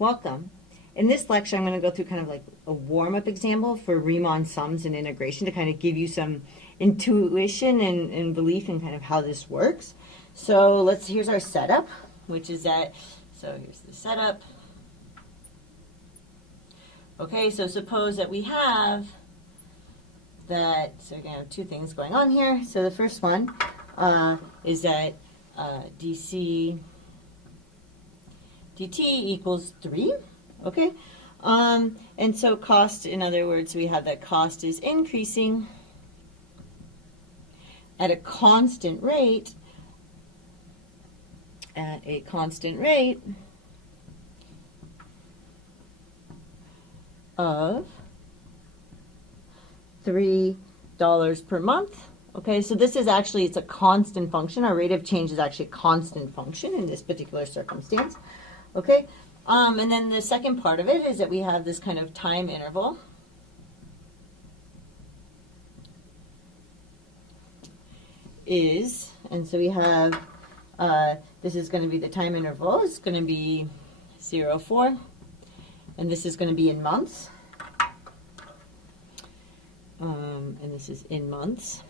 Welcome. In this lecture, I'm going to go through kind of like a warm-up example for Riemann sums and integration to kind of give you some intuition and belief in kind of how this works. So here's our setup, which is that, so here's the setup. Okay, so suppose that we have that, so we're going to have two things going on here. So the first one is that dc dt equals 3, okay? And so cost, in other words, we have that cost is increasing at a constant rate, of $3 per month. Okay, so this is actually, it's a constant function. Our rate of change is actually a constant function in this particular circumstance. Okay, and then the second part of it is that we have this kind of time interval. And so we have, this is going to be the time interval. It's going to be 0, 4, and this is going to be in months. And this is in months.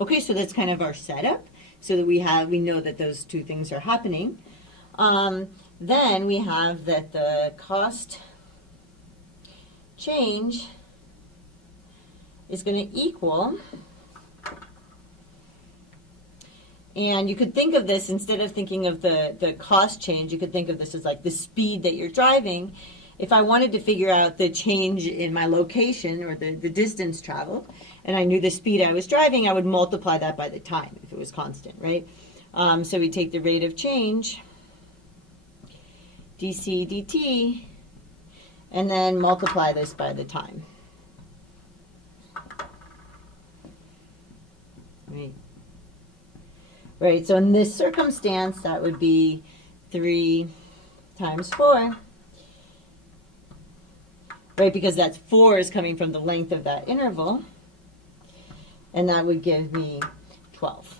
Okay, so that's kind of our setup, so that we know that those two things are happening. Then we have that the cost change is going to equal, and you could think of this, instead of thinking of the cost change, you could think of this as like the speed that you're driving. If I wanted to figure out the change in my location or the distance traveled, and I knew the speed I was driving, I would multiply that by the time if it was constant, right? So we take the rate of change, dc dt, and then multiply this by the time. Right, so in this circumstance, that would be 3 times 4. Right, because that's 4 is coming from the length of that interval, and that would give me 12.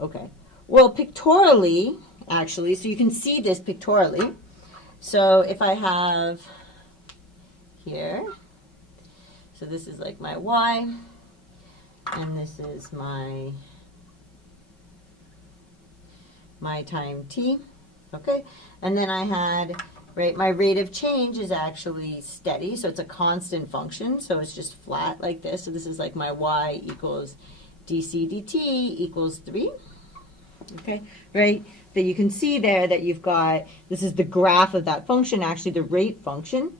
Okay, well, pictorially, actually, so you can see this pictorially. So if I have here, so this is like my y, and this is my time t, okay, and then I had, right, my rate of change is actually steady, so it's a constant function, so it's just flat like this. So this is like my y equals dc dt equals 3. Okay, right? That you can see there that you've got, this is the graph of that function, actually the rate function.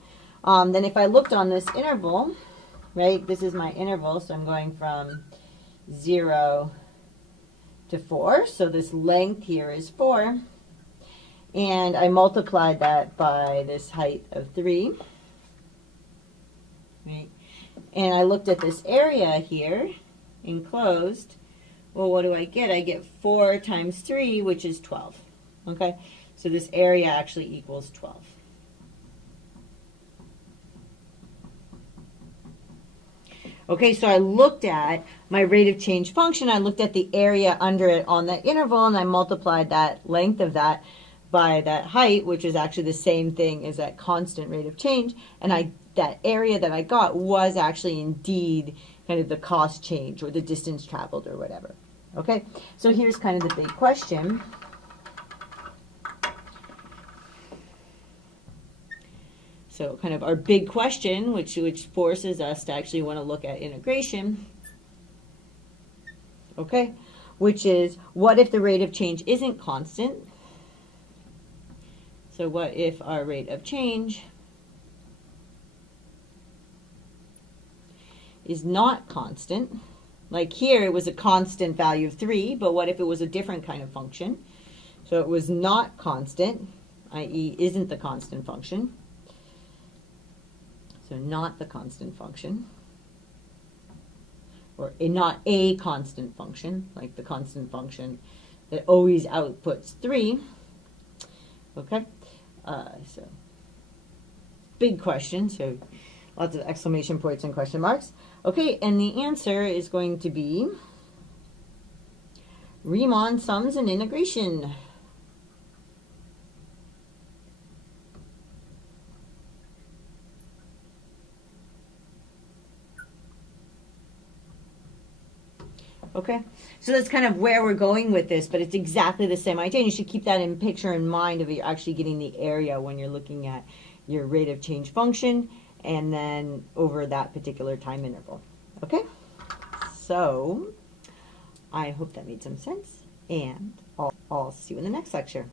Then if I looked on this interval, right, this is my interval, so I'm going from 0 to 4, so this length here is 4. And I multiplied that by this height of 3. Right? And I looked at this area here, enclosed. Well, what do I get? I get 4 times 3, which is 12. Okay? So this area actually equals 12. Okay, so I looked at my rate of change function. I looked at the area under it on that interval, and I multiplied that length of that by that height, which is actually the same thing as that constant rate of change, and that area that I got was actually indeed kind of the cost change or the distance traveled or whatever. Okay, so here's kind of the big question. So kind of our big question, which forces us to actually want to look at integration, okay, which is, what if the rate of change isn't constant? So what if our rate of change is not constant? Like here, it was a constant value of 3, but what if it was a different kind of function? So it was not constant, i.e. isn't the constant function. So not the constant function. Or not a constant function, like the constant function that always outputs 3. Okay? So big question, so lots of exclamation points and question marks. Okay, and the answer is going to be Riemann sums and integration. Okay, so that's kind of where we're going with this, but it's exactly the same idea. And you should keep that in picture in mind of you actually getting the area when you're looking at your rate of change function and then over that particular time interval. Okay, so I hope that made some sense, and I'll see you in the next lecture.